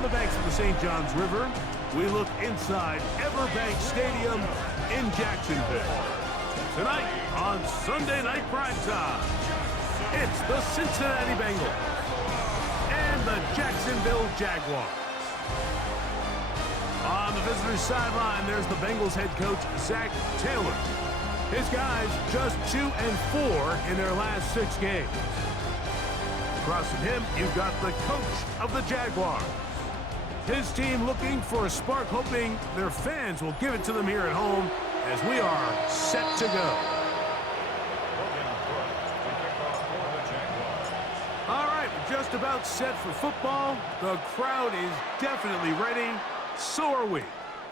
On the banks of the St. Johns River, we look inside Everbank Stadium in Jacksonville. Tonight on Sunday Night Primetime, it's the Cincinnati Bengals and the Jacksonville Jaguars. On the visitors' sideline, there's the Bengals head coach, Zach Taylor. His guys just 2-4 in their last 6 games. Across from him, you've got the coach of the Jaguars. His team looking for a spark, hoping their fans will give it to them here at home as we are set to go. All right, we're just about set for football. The crowd is definitely ready. So are we.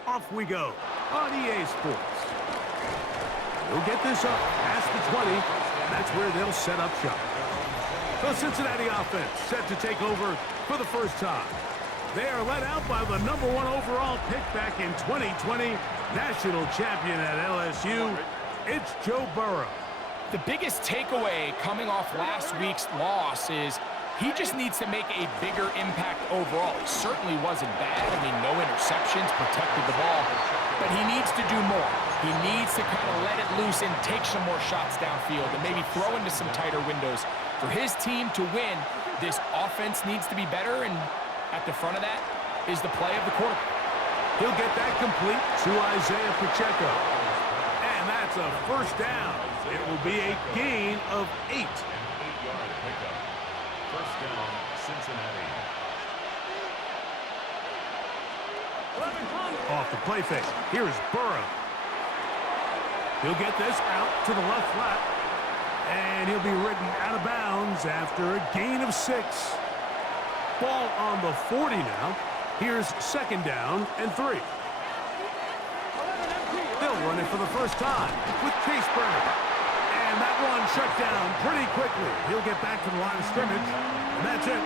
Off we go on EA Sports. They'll get this up past the 20, and that's where they'll set up shop. The Cincinnati offense set to take over for the first time. They are led out by the #1 overall pick back in 2020, national champion at LSU. It's Joe Burrow. The biggest takeaway coming off last week's loss is he just needs to make a bigger impact overall. It certainly wasn't bad. I mean, no interceptions, protected the ball. But he needs to do more. He needs to kind of let it loose and take some more shots downfield and maybe throw into some tighter windows. For his team to win, this offense needs to be better, and at the front of that is the play of the quarterback. He'll get that complete to Isaiah Pacheco. And that's a first down. It will be a gain of 8. First down, Cincinnati. Off the play fake. Here's Burrow. He'll get this out to the left flat. And he'll be ridden out of bounds after a gain of 6. Ball on the 40 now. Here's second down and 3. They'll run it for the first time with Chase Brown. And that one shut down pretty quickly. He'll get back to the line of scrimmage, and that's it.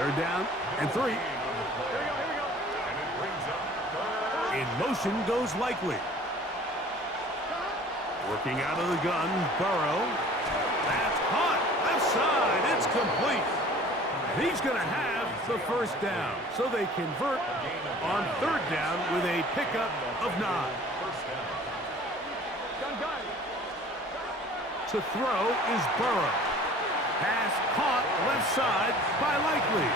Third down and 3. In motion goes Likely. Working out of the gun, Burrow. That's caught. Left side. It's complete. And he's going to have the first down. So they convert on third down with a pickup of 9. To throw is Burrow. Pass caught left side by Likely.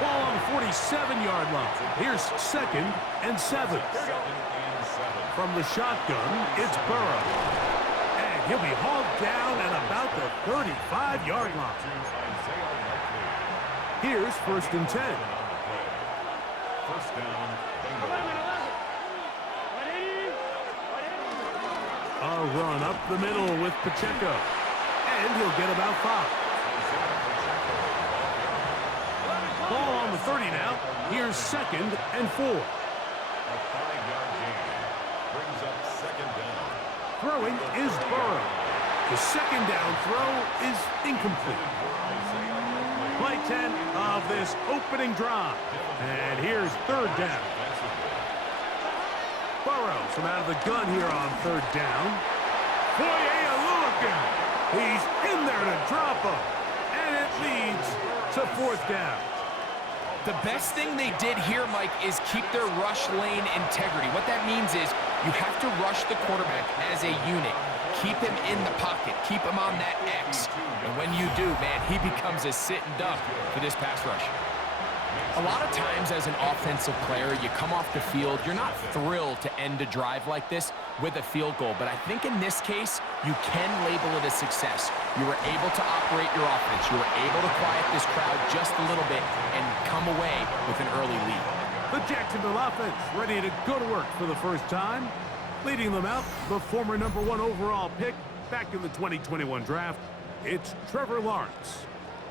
Ball on the 47-yard line. Here's second and 7. From the shotgun, it's Burrow. And he'll be hauled down at about the 35-yard line. Here's first and 10. First down, Bengals. A run up the middle with Pacheco. And he'll get about 5. Ball on the 30 now. Here's second and 4. A 5-yard gain brings up second down. Throwing is Burrow. The second down throw is incomplete. Play 10 of this opening drive. And here's third down. Burrow from out of the gun here on third down. Foye-Oluokun. He's in there to drop him. And it leads to fourth down. The best thing they did here, Mike, is keep their rush lane integrity. What that means is you have to rush the quarterback as a unit. Keep him in the pocket. Keep him on that X. And when you do, man, he becomes a sitting duck for this pass rush. A lot of times as an offensive player, you come off the field, you're not thrilled to end a drive like this with a field goal. But I think in this case, you can label it a success. You were able to operate your offense. You were able to quiet this crowd just a little bit and come away with an early lead. The Jacksonville offense ready to go to work for the first time. Leading them out, the former #1 overall pick back in the 2021 draft, it's Trevor Lawrence.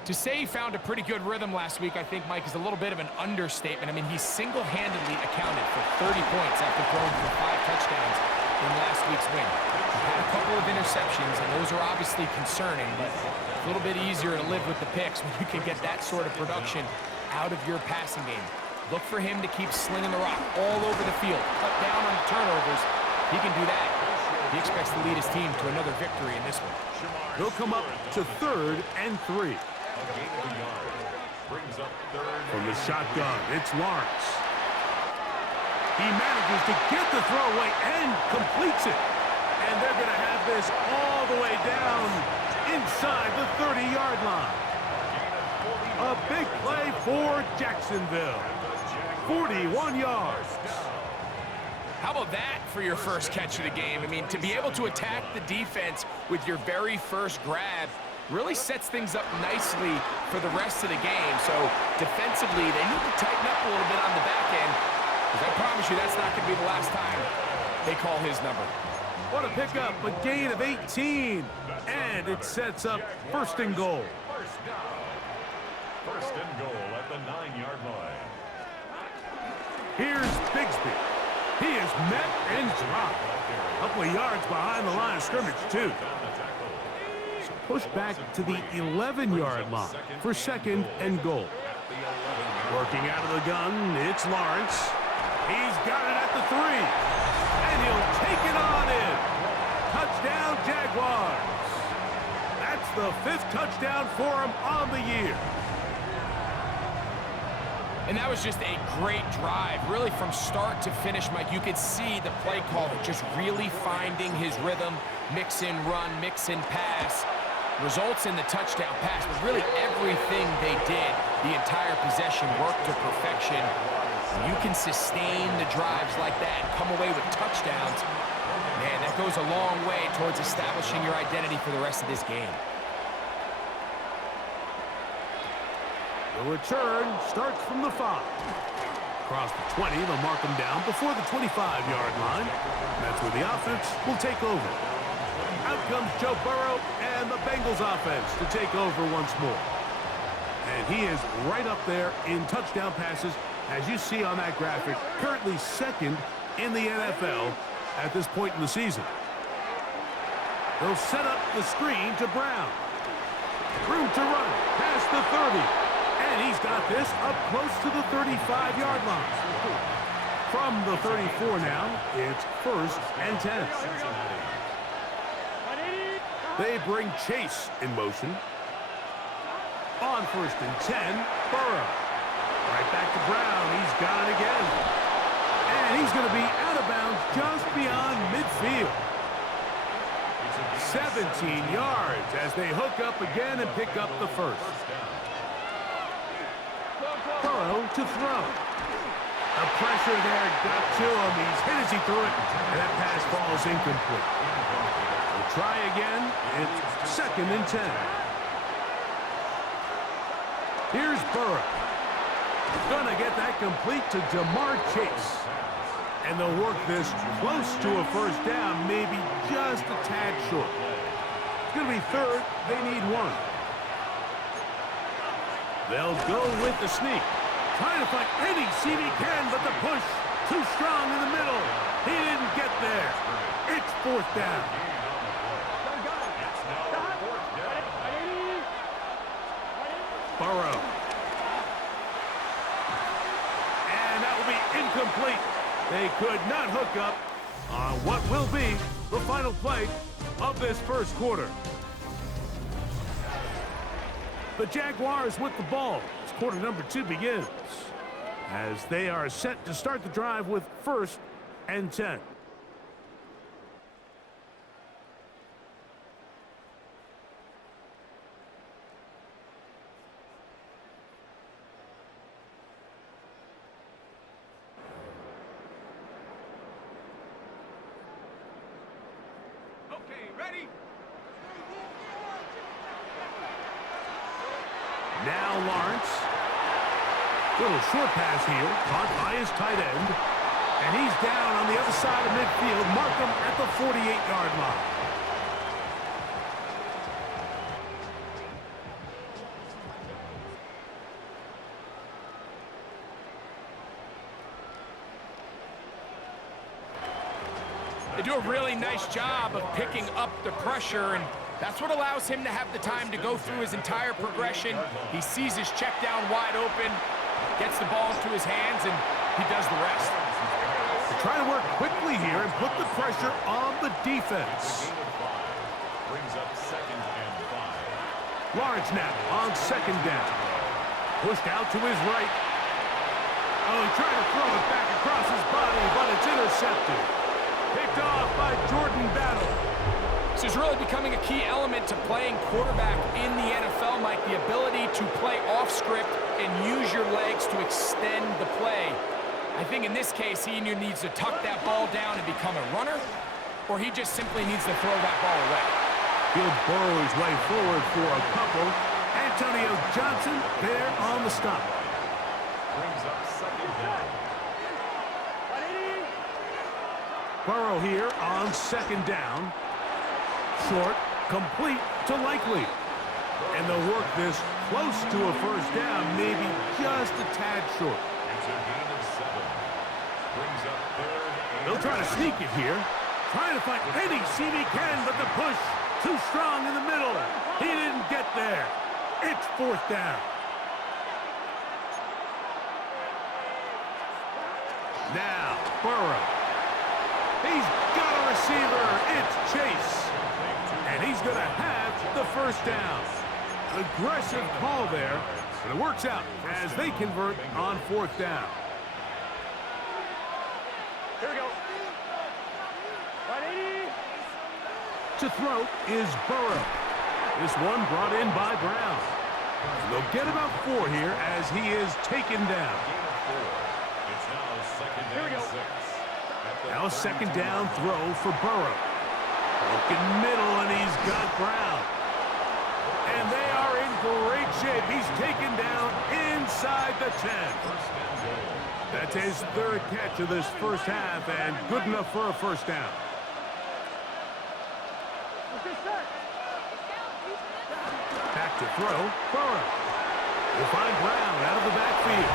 To say he found a pretty good rhythm last week, I think, Mike, is a little bit of an understatement. I mean, he single-handedly accounted for 30 points after throwing for 5 touchdowns in last week's win. He had a couple of interceptions, and those are obviously concerning, but a little bit easier to live with the picks when you can get that sort of production out of your passing game. Look for him to keep slinging the rock all over the field, cut down on the turnovers. He can do that. He expects to lead his team to another victory in this one. He'll come up to third and 3. Brings up third. From the shotgun, it's Lawrence. He manages to get the throw away and completes it. And they're going to have this all the way down inside the 30-yard line. A big play for Jacksonville. 41 yards. How about that for your first catch of the game? I mean, to be able to attack the defense with your very first grab really sets things up nicely for the rest of the game. So defensively, they need to tighten up a little bit on the back end, because I promise you that's not going to be the last time they call his number. What a pickup, a gain of 18. And it sets up first and goal. First and goal at the 9-yard line. Here's Bigsby. He is met and dropped. A couple of yards behind the line of scrimmage, too. So push back to the 11-yard line for second and goal. Working out of the gun, it's Lawrence. He's got it at the 3. And he'll take it on in. Touchdown, Jaguars. That's the 5th touchdown for him on the year. And that was just a great drive, really from start to finish, Mike. You could see the play caller just really finding his rhythm, mix and run, mix and pass. Results in the touchdown pass, but really everything they did, the entire possession worked to perfection. You can sustain the drives like that and come away with touchdowns. Man, that goes a long way towards establishing your identity for the rest of this game. The return starts from the 5. Across the 20, they'll mark him down before the 25-yard line. That's where the offense will take over. Out comes Joe Burrow and the Bengals offense to take over once more. And he is right up there in touchdown passes, as you see on that graphic, currently second in the NFL at this point in the season. They'll set up the screen to Brown. Room to run past the 30. And he's got this up close to the 35-yard line. From the 34 now, it's first and 10. They bring Chase in motion. On first and 10, Burrow. Right back to Brown. He's got it again. And he's going to be out of bounds just beyond midfield. 17 yards as they hook up again and pick up the first. Burrow to throw. The pressure there got to him. He's hit as he threw it, and that pass falls incomplete. We'll try again. It's second and 10. Here's Burrow. Gonna get that complete to Jamar Chase. And they'll work this close to a first down, maybe just a tad short. It's gonna be third. They need 1. They'll go with the sneak. Trying to find any seam he can, but the push too strong in the middle. He didn't get there. It's fourth down. Burrow. And that will be incomplete. They could not hook up on what will be the final play of this first quarter. The Jaguars with the ball as quarter number 2 begins, as they are set to start the drive with first and 10. Okay, ready? Now Lawrence. Little short pass here, caught by his tight end. And he's down on the other side of midfield. Mark him at the 48-yard line. They do a really nice job of picking up the pressure, and that's what allows him to have the time to go through his entire progression. He sees his check down wide open, gets the ball into his hands, and he does the rest. They're trying to work quickly here and put the pressure on the defense. Brings up second and 5. Lawrence now on second down. Pushed out to his right. Oh, he tried to throw it back across his body, but it's intercepted. Picked off by Jordan Battle. This is really becoming a key element to playing quarterback in the NFL, Mike. The ability to play off script and use your legs to extend the play. I think in this case, he either needs to tuck that ball down and become a runner, or he just simply needs to throw that ball away. He'll burrow his way forward for a couple. Antonio Johnson there on the stop. Brings up second down. Burrow here on second down. Short, complete to Likely. And they'll work this close to a first down, maybe just a tad short. It's a gain of 7. Brings up third and They'll try to sneak it here. Trying to find any seam he can, but the push too strong in the middle. He didn't get there. It's fourth down. Now, Burrow. He's got a receiver. It's Chase. And he's going to have the first down. Aggressive call there, but it works out as they convert on fourth down. Here we go. 180. To throw is Burrow. This one brought in by Brown. And they'll get about 4 here as he is taken down. gain of 4. It's now second Here we and go. 6. At the Now a second down throw for Burrow. Broken middle, and he's got Brown. And they are in great shape. He's taken down inside the 10. First and goal. That's his third catch of this first half, and good enough for a first down. Back to throw, Burrow. Will find Brown out of the backfield.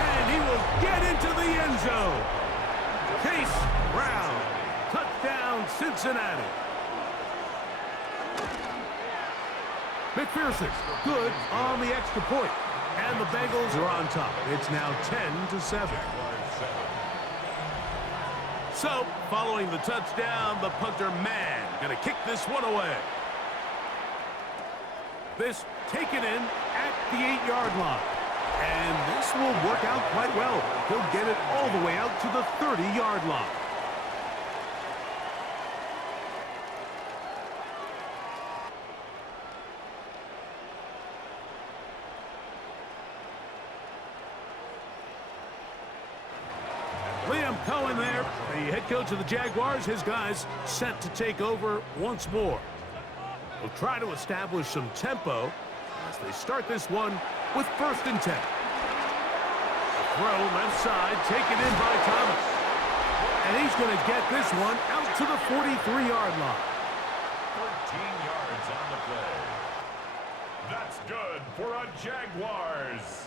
And he will get into the end zone. Chase Brown. Touchdown, Cincinnati. McPherson, good on the extra point. And the Bengals are on top. It's now 10-7. So, following the touchdown, the punter Man going to kick this one away. This taken in at the 8-yard line. And this will work out quite well. He'll get it all the way out to the 30-yard line. Liam Cohen there, the head coach of the Jaguars. His guys set to take over once more. They'll try to establish some tempo as they start this one with first and 10. The throw left side taken in by Thomas. And he's going to get this one out to the 43-yard line. 13 yards on the play. That's good for a Jaguars.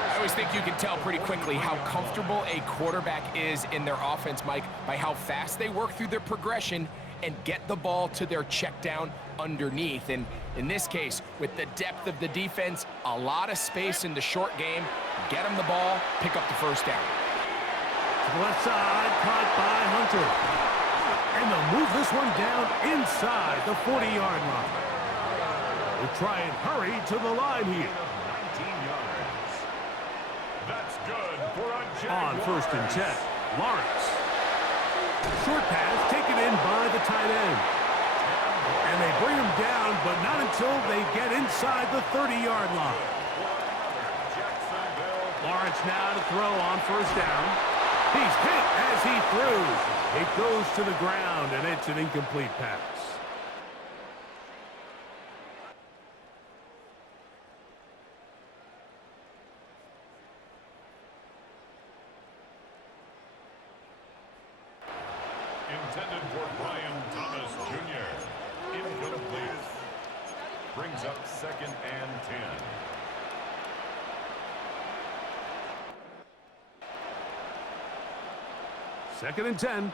I always think you can tell pretty quickly how comfortable a quarterback is in their offense, Mike, by how fast they work through their progression and get the ball to their check down underneath. And in this case, with the depth of the defense, a lot of space in the short game, get them the ball, pick up the first down. To the left side, caught by Hunter. And they'll move this one down inside the 40-yard line. We'll try and hurry to the line here. 19 yards. That's good for a On Jaguars. first and 10, Lawrence. Short pass taken in by the tight end. And they bring him down, but not until they get inside the 30-yard line. Lawrence now to throw on first down. He's hit as he throws. It goes to the ground, and it's an incomplete pass. Intended for Brian Thomas Jr. Incomplete. Brings up second and 10. Second and 10.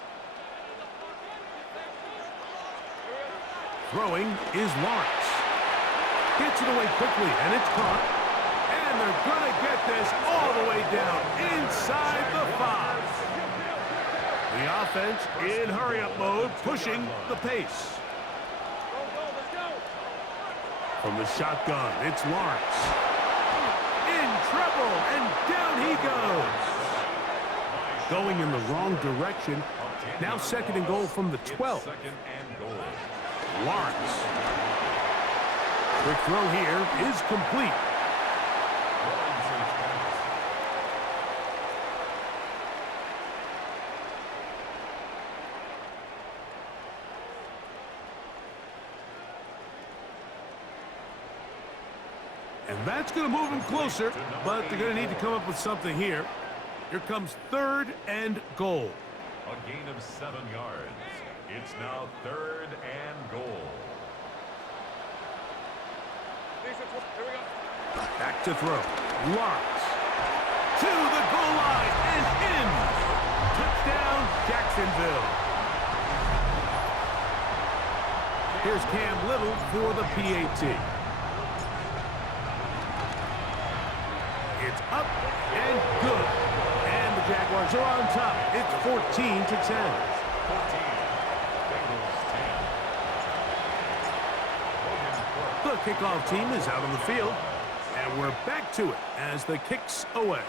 Throwing is Lawrence. Gets it away quickly, and it's caught. And they're going to get this all the way down inside the 5. The offense in hurry-up mode, pushing the pace. From the shotgun, it's Lawrence. In trouble, and down he goes. Going in the wrong direction. Now second and goal from the 12. Lawrence. Quick throw here is complete. And that's going to move them closer, but they're going to need to come up with something here. Here comes third and goal. A gain of 7 yards. It's now third and goal. Back to throw. Lawrence. To the goal line and in. Touchdown, Jacksonville. Here's Cam Little for the PAT. It's up and good. And the Jaguars are on top. It's 14-10. The kickoff team is out on the field, and we're back to it as the kick's away.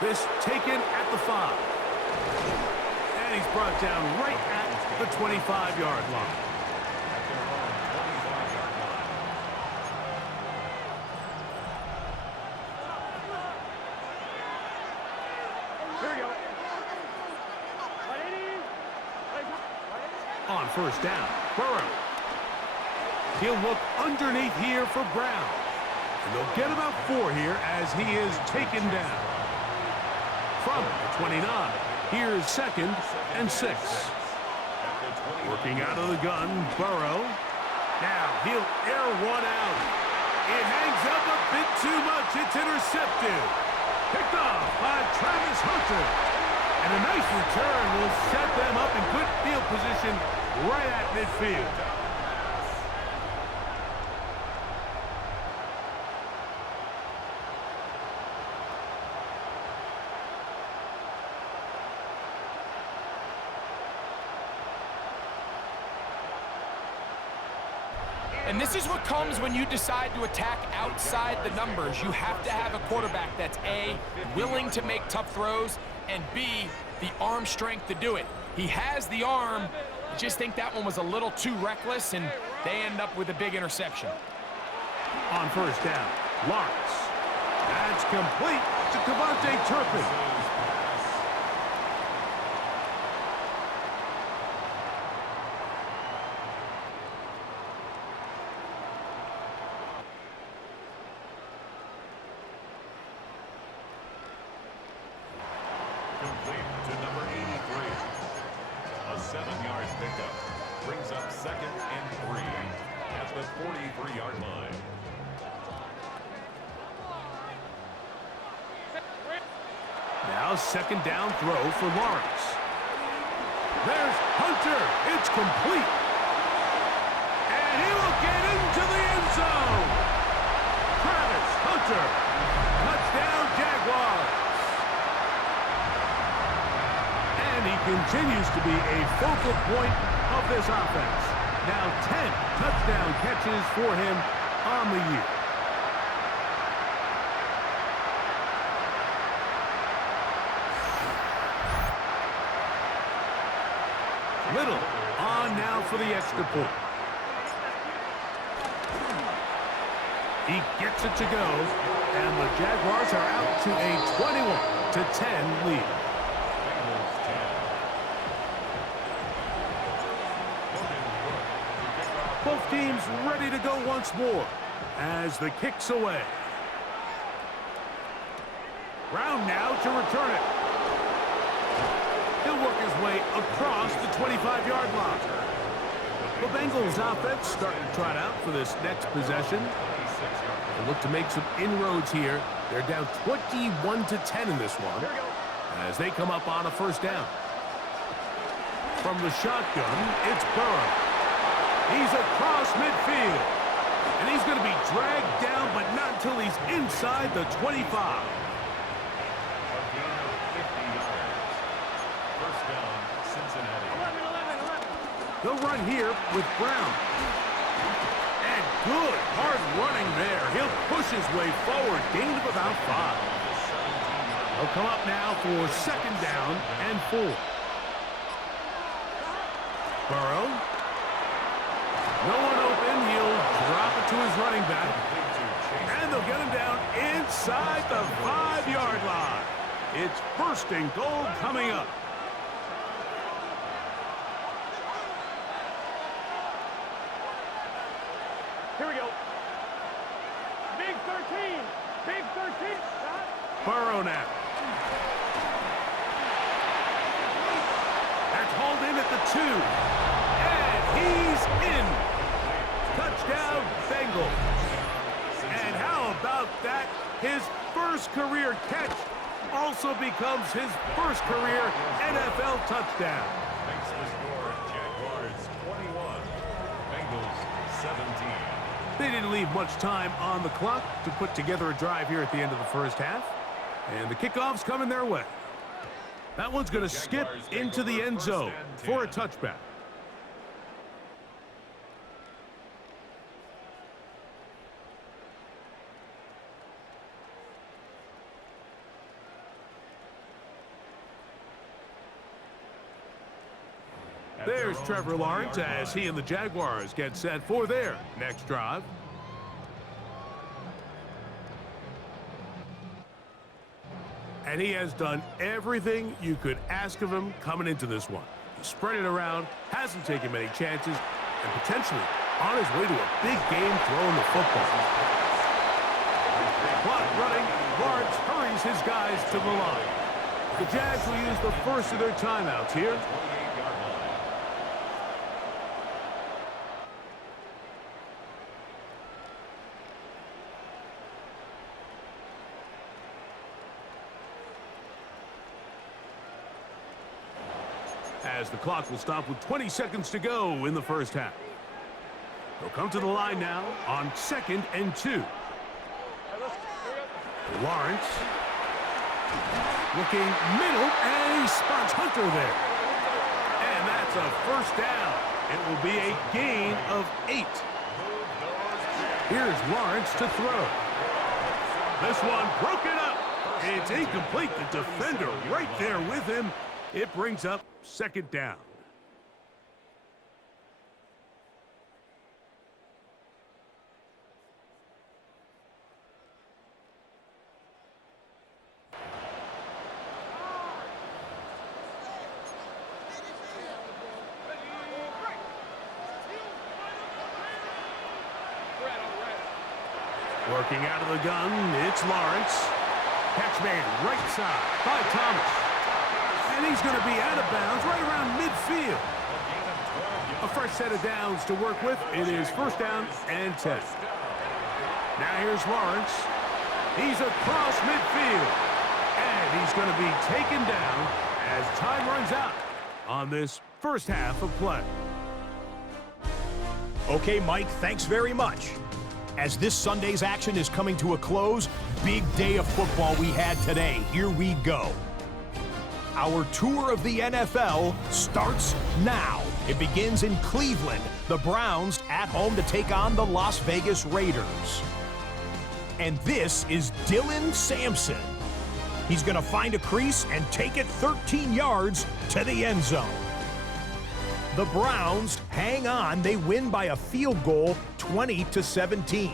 This taken at the 5. And he's brought down right at the 25-yard line. On first down, Burrow. He'll look underneath here for Brown. And they'll get about 4 here as he is taken down. From the 29, here's second and 6. Working out of the gun, Burrow. Now he'll air one out. It hangs up a bit too much. It's intercepted. Picked off by Travis Hunter. And a nice return will set them up in good field position right at midfield. And this is what comes when you decide to attack outside the numbers. You have to have a quarterback that's A, willing to make tough throws, and B, the arm strength to do it. He has the arm. I just think that one was a little too reckless, and they end up with a big interception. On first down, Lawrence. That's complete to Devontae Turpin. Complete to number 83. A 7-yard pickup brings up second and 3 at the 43-yard line. Now second down throw for Lawrence. There's Hunter. It's complete. And he will get into the end zone. Travis Hunter. Touchdown Jaguars. And he continues to be a focal point of this offense. Now 10 touchdown catches for him on the year. Little on now for the extra point. He gets it to go, and the Jaguars are out to a 21-10 lead. Both teams ready to go once more as the kick's away. Brown now to return it. He'll work his way across the 25-yard line. The Bengals offense starting to trot out for this next possession. They look to make some inroads here. They're down 21-10 in this one as they come up on a first down. From the shotgun, it's Burrow. He's across midfield. And he's going to be dragged down, but not until he's inside the 25. First down, Cincinnati. 11. They'll run here with Brown. And good hard running there. He'll push his way forward. Gain of about 5. They'll come up now for second down and 4. Burrow. No one open. He'll drop it to his running back. And they'll get him down inside the 5-yard line. It's first and goal coming up. Here we go. Big 13. Big 13. Burrow now. That's hauled in at the 2. And he's in. Touchdown, Bengals. And how about that? His first career catch also becomes his first career NFL touchdown. Makes the score Jaguars 21, Bengals 17. They didn't leave much time on the clock to put together a drive here at the end of the first half. And the kickoff's coming their way. That one's going to skip into the end zone for a touchback. There's Trevor Lawrence as he and the Jaguars get set for their next drive. And he has done everything you could ask of him coming into this one. He spread it around, hasn't taken many chances, and potentially on his way to a big game throwing the football. Clock running, Lawrence hurries his guys to the line. The Jags will use the first of their timeouts here. As the clock will stop with 20 seconds to go in the first half. They'll come to the line now on 2nd and 2. Lawrence looking middle, and he spots Hunter there. And that's a first down. It will be a gain of 8. Here's Lawrence to throw. This one broken up. It's incomplete. The defender right there with him. It brings up 2nd down. Working out of the gun, it's Lawrence. Catch made right side by Thomas. And he's going to be out of bounds right around midfield. A fresh set of downs to work with. It is first down and 10. Now here's Lawrence. He's across midfield. And he's going to be taken down as time runs out on this first half of play. Okay, Mike, thanks very much. As this Sunday's action is coming to a close, big day of football we had today. Here we go. Our tour of the NFL starts now. It begins in Cleveland. The Browns at home to take on the Las Vegas Raiders. And this is Dylan Sampson. He's going to find a crease and take it 13 yards to the end zone. The Browns hang on. They win by a field goal, 20-17.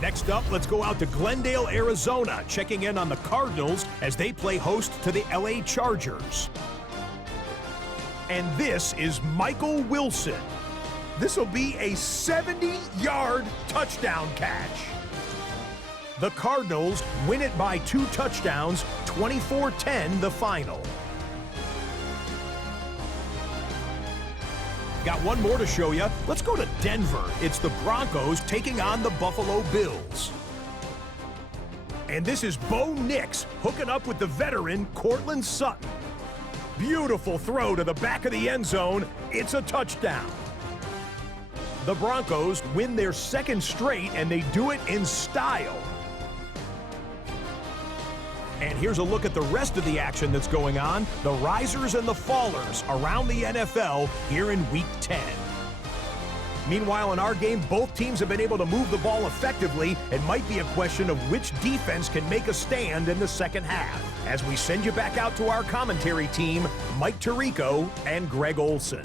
Next up, let's go out to Glendale, Arizona, checking in on the Cardinals as they play host to the LA Chargers. And this is Michael Wilson. This will be a 70-yard touchdown catch. The Cardinals win it by 2 touchdowns, 24-10 the final. Got one more to show you. Let's go to Denver. It's the Broncos taking on the Buffalo Bills. And this is Bo Nix hooking up with the veteran Cortland Sutton. Beautiful throw to the back of the end zone. It's a touchdown. The Broncos win their 2nd straight, and they do it in style. And here's a look at the rest of the action that's going on, the risers and the fallers around the NFL here in Week 10. Meanwhile, in our game, both teams have been able to move the ball effectively. It might be a question of which defense can make a stand in the second half. As we send you back out to our commentary team, Mike Tirico and Greg Olson.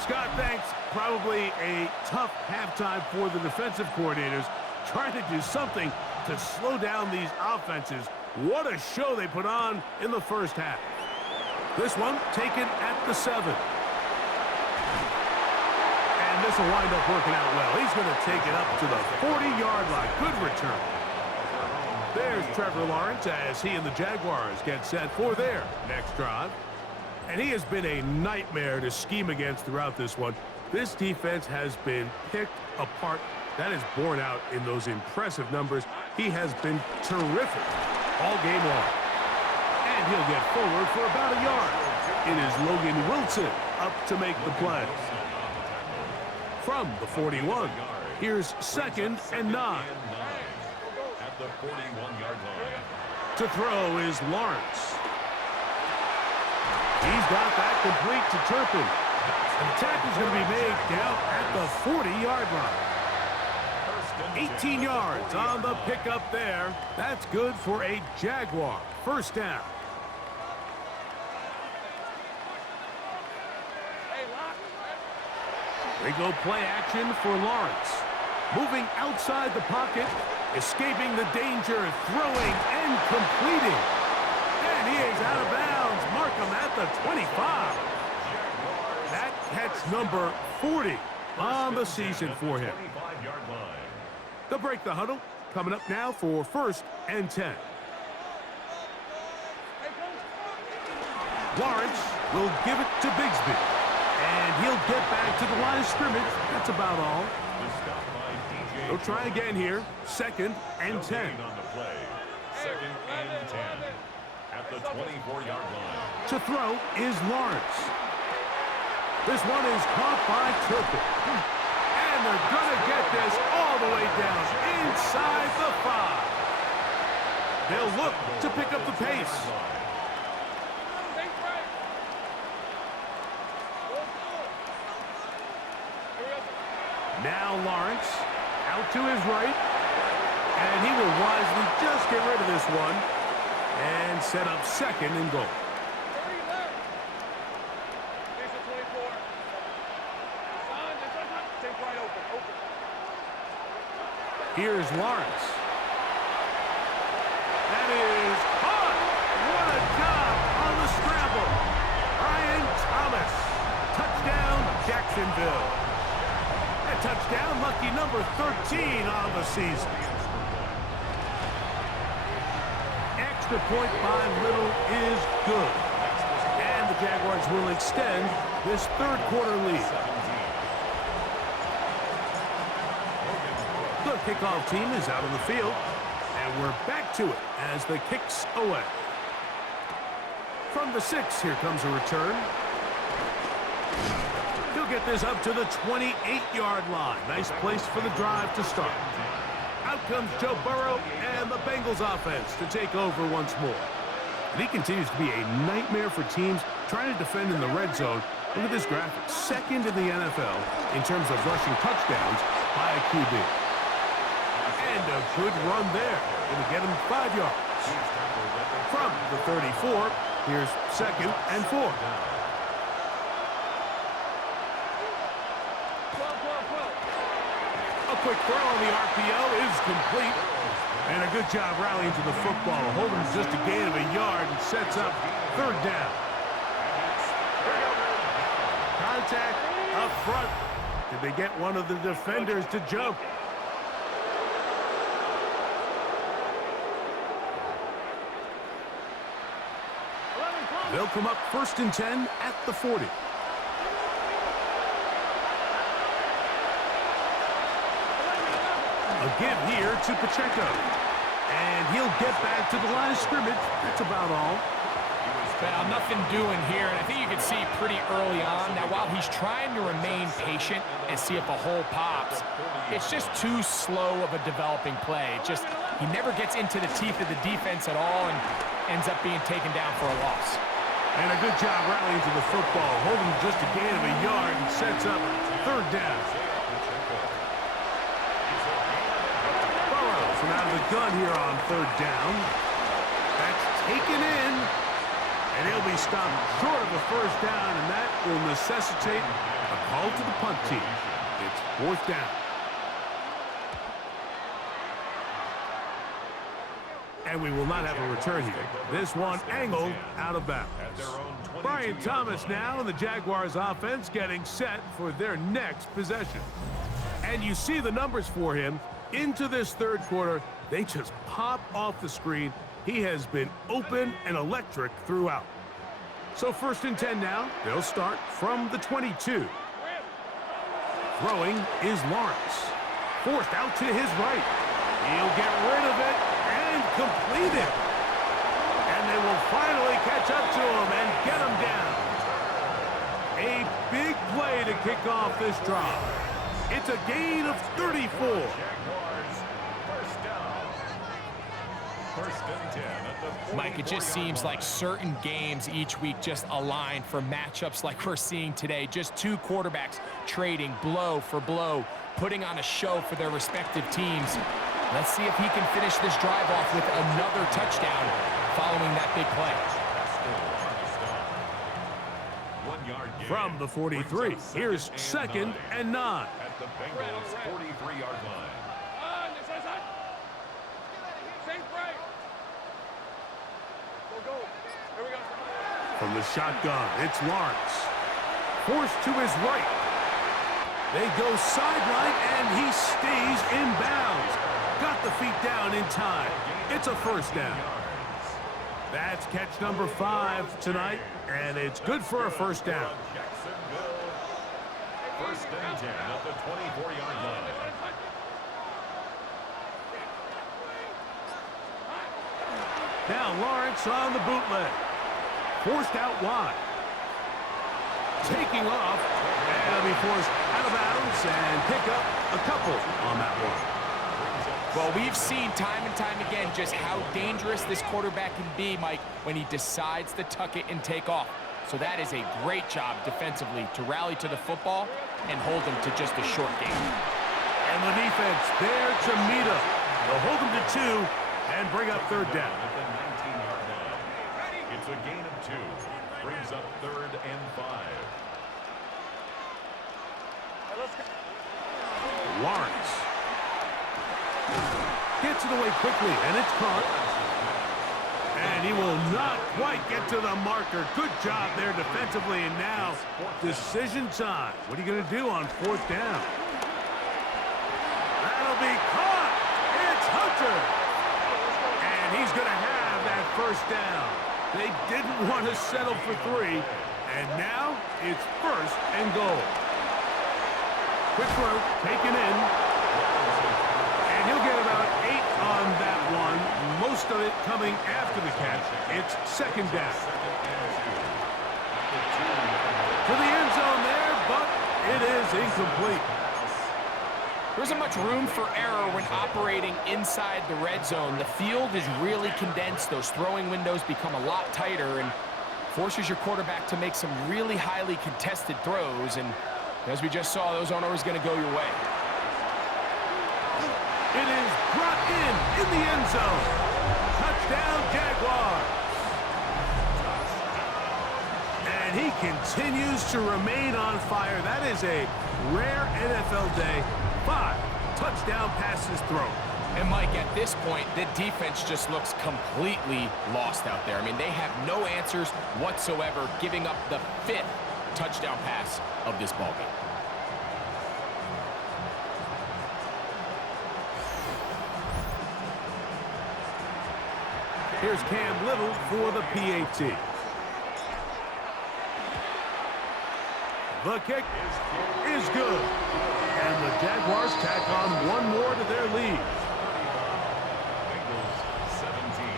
Scott, thanks. Probably a tough halftime for the defensive coordinators, trying to do something to slow down these offenses. What a show they put on in the first half. This one taken at the 7. And this will wind up working out well. He's going to take it up to the 40-yard line. Good return. There's Trevor Lawrence as he and the Jaguars get set for their next drive. And he has been a nightmare to scheme against throughout this one. This defense has been picked apart. That is borne out in those impressive numbers. He has been terrific all game long. And he'll get forward for about a yard. It is Logan Wilson up to make the play. From the 41, here's 2nd and 9. At the 41-yard line. To throw is Lawrence. He's got that complete to Turpin. And the tackle's going to be made down at the 40-yard line. 18 yards on the pickup there. That's good for a Jaguar first down. They go play action for Lawrence. Moving outside the pocket, escaping the danger, throwing and completing. And he is out of bounds. Mark him at the 25. That catch number 40 on the season for him. They'll break the huddle. Coming up now for 1st and 10. Lawrence will give it to Bigsby. And he'll get back to the line of scrimmage. That's about all. They'll try again here. 2nd and 10. On the play. 2nd and 10. At the 24-yard line. To throw is Lawrence. This one is caught by Turpin. And they're going to get this all the way down inside the 5. They'll look to pick up the pace. Now Lawrence out to his right. And he will wisely just get rid of this one and set up 2nd and goal. Here's Lawrence. That is caught. What a job on the scramble. Brian Thomas. Touchdown, Jacksonville. A touchdown, lucky number 13 on the season. Extra point by Little is good. And the Jaguars will extend this 3rd quarter lead. The kickoff team is out on the field, and we're back to it as the kick's away. From the 6, here comes a return. He'll get this up to the 28-yard line. Nice place for the drive to start. Out comes Joe Burrow and the Bengals offense to take over once more. And he continues to be a nightmare for teams trying to defend in the red zone. Look at this graphic. 2nd in the NFL in terms of rushing touchdowns by a QB. And a good run there. Going to get him 5 yards. From the 34, here's 2nd and 4. A quick throw on the RPO is complete. And a good job rallying to the football. Holding just a gain of a yard and sets up 3rd down. Contact up front. Did they get one of the defenders to jump? They'll come up 1st and 10 at the 40. A give here to Pacheco. And he'll get back to the line of scrimmage. That's about all. Well, nothing doing here, and I think you can see pretty early on. Now, while he's trying to remain patient and see if a hole pops, it's just too slow of a developing play. He never gets into the teeth of the defense at all and ends up being taken down for a loss. And a good job rallying to the football, holding just a gain of a yard and sets up third down. Burrow from out of the gun here on third down. That's taken in. And he'll be stopped short of a first down, and that will necessitate a call to the punt team. It's fourth down. And we will not have a return here. This one angled out of bounds. Brian Thomas now, and the Jaguars offense getting set for their next possession. And you see the numbers for him into this third quarter. They just pop off the screen. He has been open and electric throughout. So first and 10 now. They'll start from the 22. Throwing is Lawrence. Forced out to his right. He'll get rid of it and complete it. And they will finally catch up to him and get him down. A big play to kick off this drive. It's a gain of 34. Mike, it just seems like certain games each week just align for matchups like we're seeing today. Just two quarterbacks trading blow for blow, putting on a show for their respective teams. Let's see if he can finish this drive off with another touchdown following that big play. From the 43, here's second and 9. At the Bengals' 43-yard line. From the shotgun, it's Lawrence. Forced to his right. They go sideline, and he stays in bounds. Got the feet down in time. It's a first down. That's catch number 5 tonight, and it's good for a first down. First and 10 at the 24-yard line. Now Lawrence on the bootleg. Forced out wide. Taking off, and he'll be forced out of bounds and pick up a couple on that one. Well, we've seen time and time again just how dangerous this quarterback can be, Mike, when he decides to tuck it and take off. So that is a great job defensively to rally to the football and hold him to just a short game. And the defense there to meet him. They'll hold him to 2 and bring up third down. At the 19-yard line. It's a gain of 2. Brings up third and 5. Lawrence gets it away quickly, and it's caught. And he will not quite get to the marker. Good job there defensively, and now decision time. What are you going to do on fourth down? That'll be caught. It's Hunter. And he's going to have that first down. They didn't want to settle for 3, and now it's first and goal. Quick throw, taken in. And he'll get about 8 on that one. Most of it coming after the catch. It's second down. To the end zone there, but it is incomplete. There isn't much room for error when operating inside the red zone. The field is really condensed. Those throwing windows become a lot tighter and forces your quarterback to make some really highly contested throws. And as we just saw, those aren't always going to go your way. It is brought in the end zone. Touchdown, Jaguars. And he continues to remain on fire. That is a rare NFL day. 5 touchdown passes thrown. And Mike, at this point, the defense just looks completely lost out there. I mean, they have no answers whatsoever, giving up the 5th touchdown pass of this ballgame. Here's Cam Little for the PAT. The kick is good. And the Jaguars tack on one more to their lead. Bengals 17.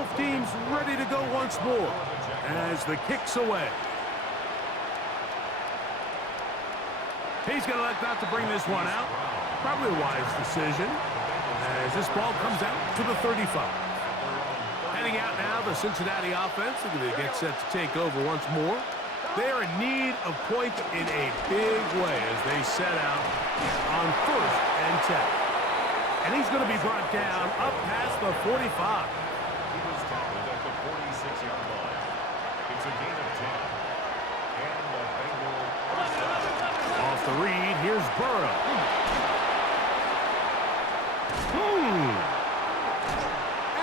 Both teams ready to go once more as the kick's away. He's going to elect not to bring this one out. Probably a wise decision as this ball comes out to the 35. Heading out now, the Cincinnati offense are going to get set to take over once more. They are in need of points in a big way as they set out on 1st and 10. And he's going to be brought down up past the 45. He was tackled at the 46-yard line. It's a gain of 10. And the Bengals Off the read, here's Burrow.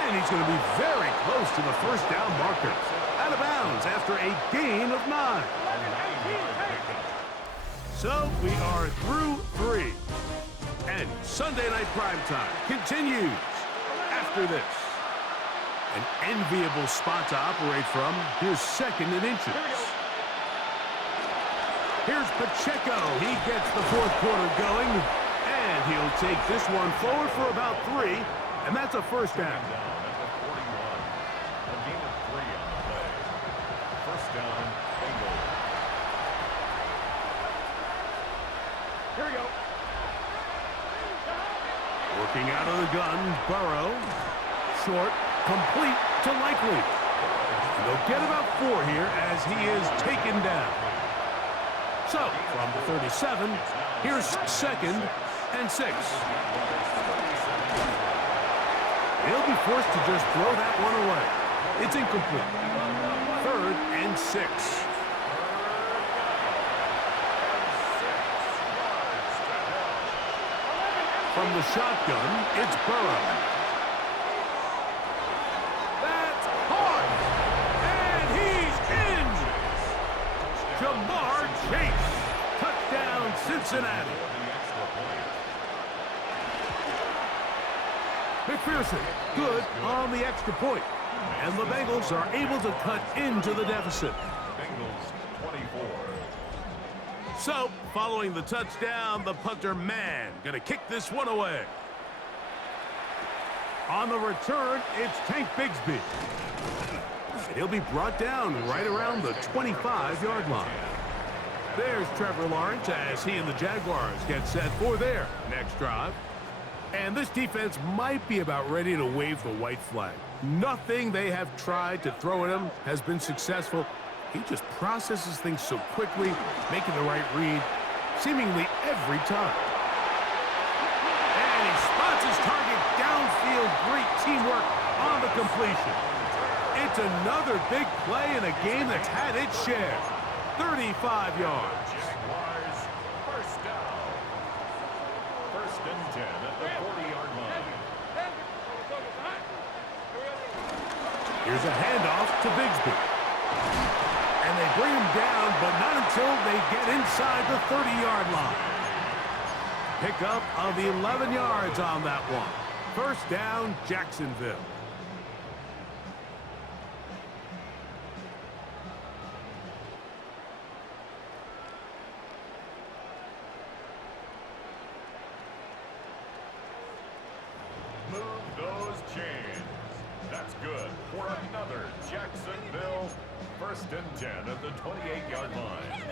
And he's going to be very close to the first down marker. Out of bounds after a gain of 9. So we are through 3. And Sunday Night Primetime continues after this. An enviable spot to operate from. Here's 2nd and inches. Here's Pacheco. He gets the 4th quarter going. And he'll take this one forward for about 3. And that's a first down. at the 41. A gain of 3 on the play. First down, Bengals. Here we go. Working out of the gun, Burrow. Short, complete to Likely. They'll get about 4 here as he is taken down. So, from the 37, here's 2nd and 6. He'll be forced to just throw that one away. It's incomplete. 3rd and 6. From the shotgun, it's Burrow. That's hard. And he's in. Jamar Chase. Touchdown, Cincinnati. McPherson, good on the extra point. And the Bengals are able to cut into the deficit. Bengals 24. So, following the touchdown, the punter man gonna kick this one away. On the return, it's Tank Bigsby. And he'll be brought down right around the 25-yard line. There's Trevor Lawrence as he and the Jaguars get set for their next drive. And this defense might be about ready to wave the white flag. Nothing they have tried to throw at him has been successful. He just processes things so quickly, making the right read, seemingly every time. And he spots his target downfield. Great teamwork on the completion. It's another big play in a game that's had its share. 35 yards. Jaguars, first down. 1st and 10 at the 40-yard line. Here's a handoff to Bigsby. And they bring him down, but not until they get inside the 30-yard line. Pickup of 11 yards on that one. First down, Jacksonville. Move those chains. That's good for another Jacksonville 1st and 10 at the 28-yard line.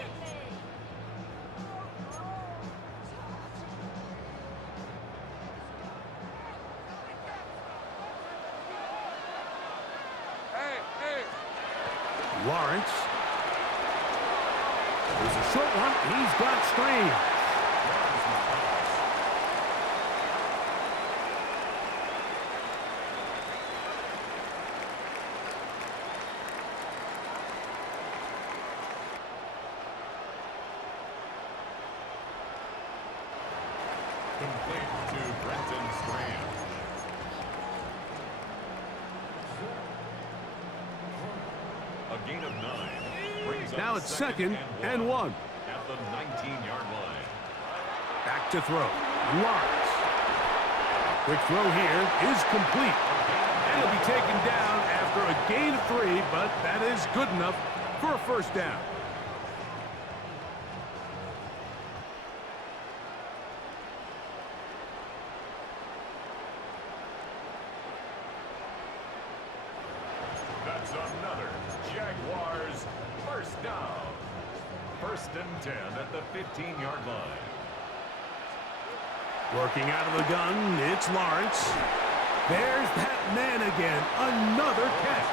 Lawrence. There's a short one. He's got Strange. Complete to Brenton Strand. A gain of 9. Brings up Now it's 2nd and 1. At the 19-yard line. Back to throw. Lawrence. Quick throw here is complete. And he'll be taken down after a gain of 3, but that is good enough for a first down. another Jaguars first down. 1st and 10 at the 15-yard line. Working out of the gun, it's Lawrence. There's that man again, another catch.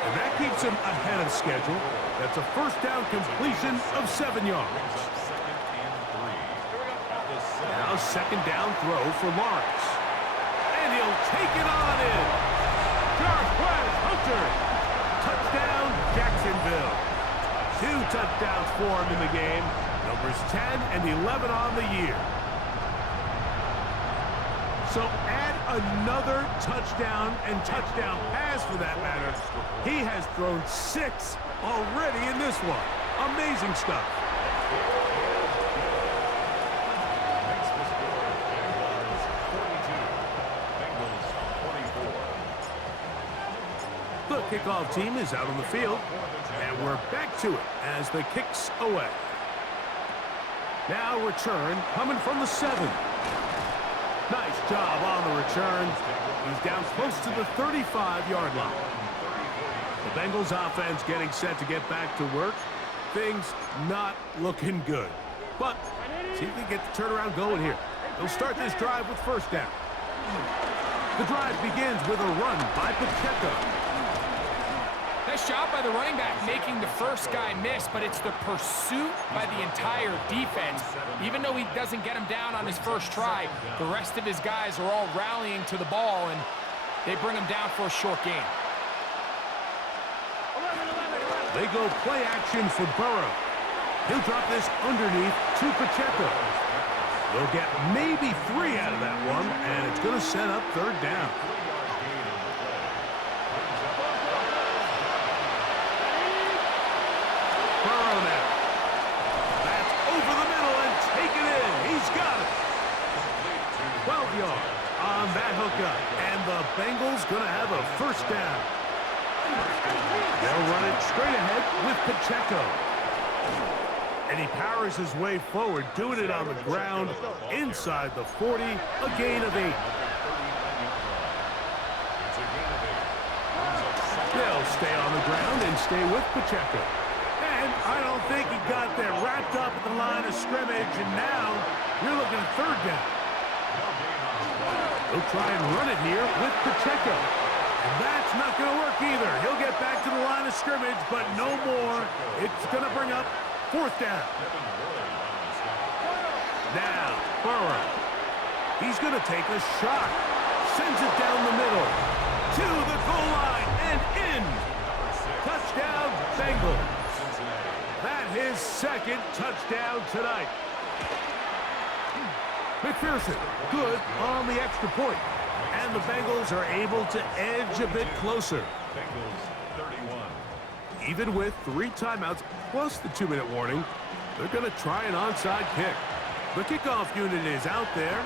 And that keeps him ahead of schedule. That's a first down completion of 7 yards. Now 2nd down throw for Lawrence. And he'll take it on in. Jaguars Hunter. Touchdown, Jacksonville. 2 touchdowns for him in the game. Numbers 10 and 11 on the year. So add another touchdown and touchdown pass for that matter. He has thrown 6 already in this one. Amazing stuff. Makes the score Jaguars 42, Bengals 24. The kickoff team is out on the field, and we're back to it as the kick's away. Now return coming from the 7. Nice job on the return. He's down close to the 35-yard line. The Bengals offense getting set to get back to work. Things not looking good. But see if they get the turnaround going here. They'll start this drive with 1st down. The drive begins with a run by Pacheco. Nice job by the running back making the first guy miss, but it's the pursuit by the entire defense. Even though he doesn't get him down on his first try, the rest of his guys are all rallying to the ball, and they bring him down for a short gain. They go play action for Burrow. He'll drop this underneath to Pacheco. They'll get maybe 3 out of that one, and it's going to set up 3rd down. Burrow now. That's over the middle and taken in. He's got it. 12 yards on that hookup, and the Bengals going to have a 1st down. They'll run it straight ahead with Pacheco. And he powers his way forward, doing it on the ground inside the 40, a gain of 8. They'll stay on the ground and stay with Pacheco. And I don't think he got there wrapped up at the line of scrimmage, and now you're looking at 3rd down. They'll try and run it here with Pacheco. And that's not going to work either. He'll get back to the line of scrimmage, but no more. It's going to bring up 4th down. Now, Burrow. He's going to take a shot. Sends it down the middle. To the goal line and in. Touchdown, Bengals. That his 2nd touchdown tonight. McPherson, good on the extra point. And the Bengals are able to edge a bit closer. Bengals 31. Even with 3 timeouts plus the 2-minute warning, they're going to try an onside kick. The kickoff unit is out there,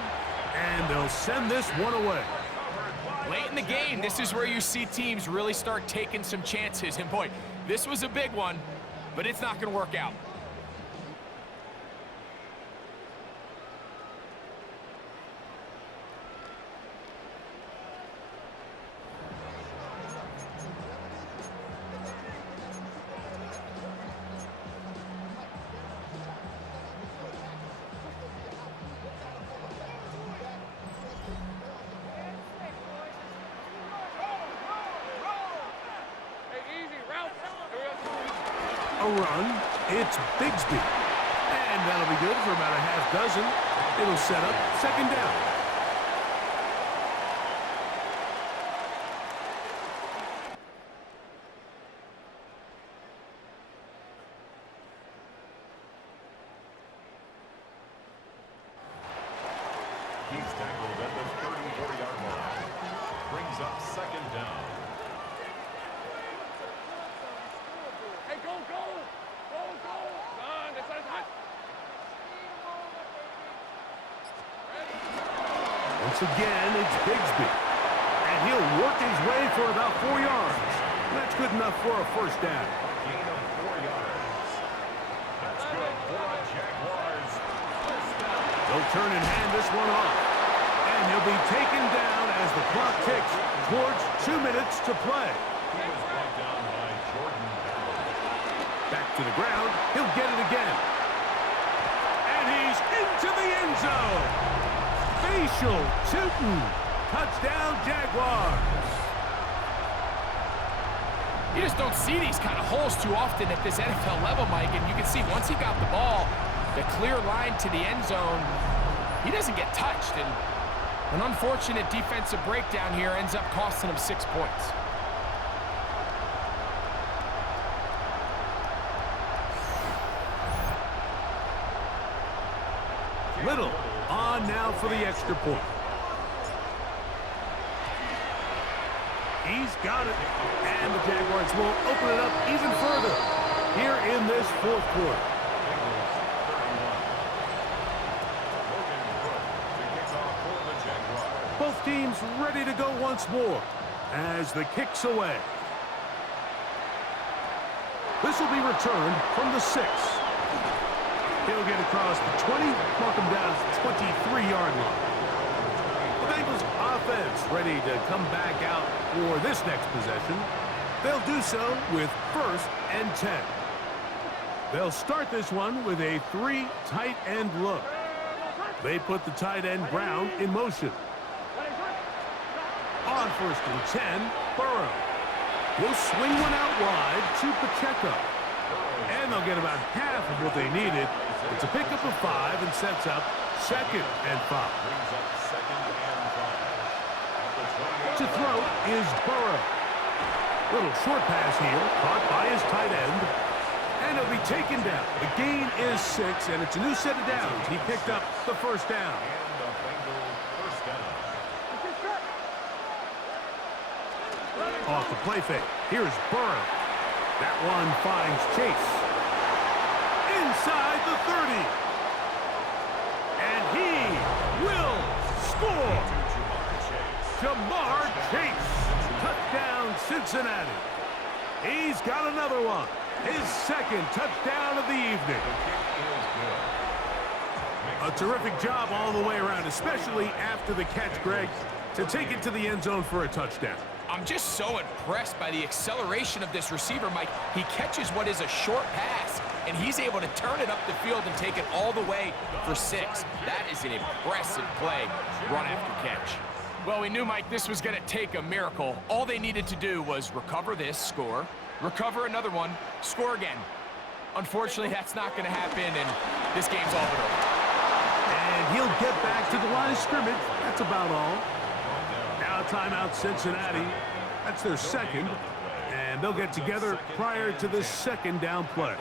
and they'll send this one away. Late in the game, this is where you see teams really start taking some chances. And boy, this was a big one, but it's not going to work out. A run, it's Bigsby. And that'll be good for about a half dozen. It'll set up 2nd down. He's tackled at the 34-yard line. Brings up 2nd down. Hey, go, go! Go, go! Nah, this is hot. Once again, it's Bigsby. And he'll work his way for about 4 yards. That's good enough for a 1st down. Gain of 4 yards. That's good for the Jaguars. 1st down. They'll turn and hand this one off. And he'll be taken down as the clock ticks towards 2 minutes to play. He was brought to the ground. He'll get it again. And he's into the end zone. Facial tootin'. Touchdown, Jaguars. You just don't see these kind of holes too often at this NFL level, Mike. And you can see once he got the ball, the clear line to the end zone, he doesn't get touched. And an unfortunate defensive breakdown here ends up costing him 6 points. Little on now for the extra point. He's got it. And the Jaguars will open it up even further here in this fourth quarter. Both teams ready to go once more as the kick's away. This will be returned from the 6. He'll get across the 20, mark him down at the 23-yard line. The Bengals offense ready to come back out for this next possession. They'll do so with 1st and 10. They'll start this one with a 3 tight end look. They put the tight end Brown in motion. On 1st and 10, Burrow. He'll swing one out wide to Pacheco. And they'll get about half of what they needed. It's a pickup of 5 and sets up 2nd and 5. To throw is Burrow. Little short pass here, caught by his tight end. And he'll be taken down. The gain is 6, and it's a new set of downs. He picked up the 1st down. Off the play fake. Here's Burrow. That one finds Chase. Inside the 30. And he will score. Jamar Chase. Touchdown, Cincinnati. He's got another one. His 2nd touchdown of the evening. A terrific job all the way around, especially after the catch, Greg, to take it to the end zone for a touchdown. I'm just so impressed by the acceleration of this receiver, Mike. He catches what is a short pass, and he's able to turn it up the field and take it all the way for 6. That is an impressive play, run after catch. Well, we knew, Mike, this was going to take a miracle. All they needed to do was recover this, score, recover another one, score again. Unfortunately, that's not going to happen, and this game's all but over. And he'll get back to the line of scrimmage. That's about all. Now timeout Cincinnati. That's their 2nd. And they'll get together prior to the 2nd down play.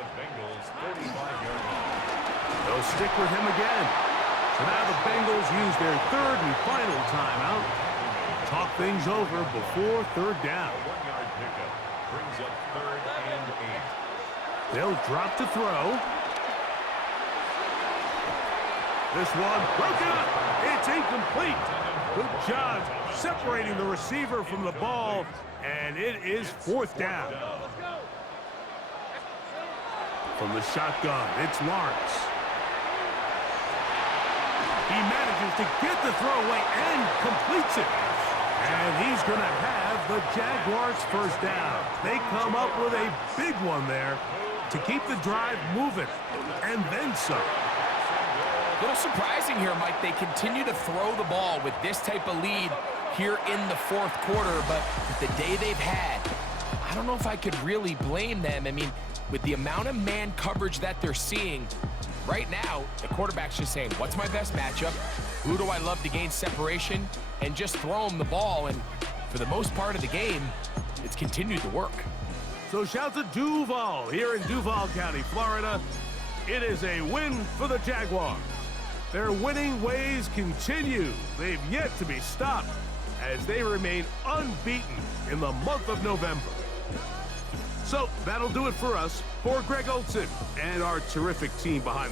They'll stick with him again. So now the Bengals use their 3rd and final timeout. Talk things over before 3rd down. Brings up 3rd and 8. They'll drop to throw. This one broken up. It's incomplete. Good job separating the receiver from the ball, and it is 4th down. From the shotgun, it's Lawrence. He manages to get the throw away and completes it. And he's going to have the Jaguars' 1st down. They come up with a big one there to keep the drive moving, and then some. A little surprising here, Mike. They continue to throw the ball with this type of lead here in the 4th quarter, but with the day they've had, I don't know if I could really blame them. I mean, with the amount of man coverage that they're seeing, right now, the quarterback's just saying, what's my best matchup? Who do I love to gain separation? And just throw them the ball, and for the most part of the game, it's continued to work. So shout to Duval here in Duval County, Florida. It is a win for the Jaguars. Their winning ways continue. They've yet to be stopped as they remain unbeaten in the month of November. So that'll do it for us. For Greg Olson and our terrific team behind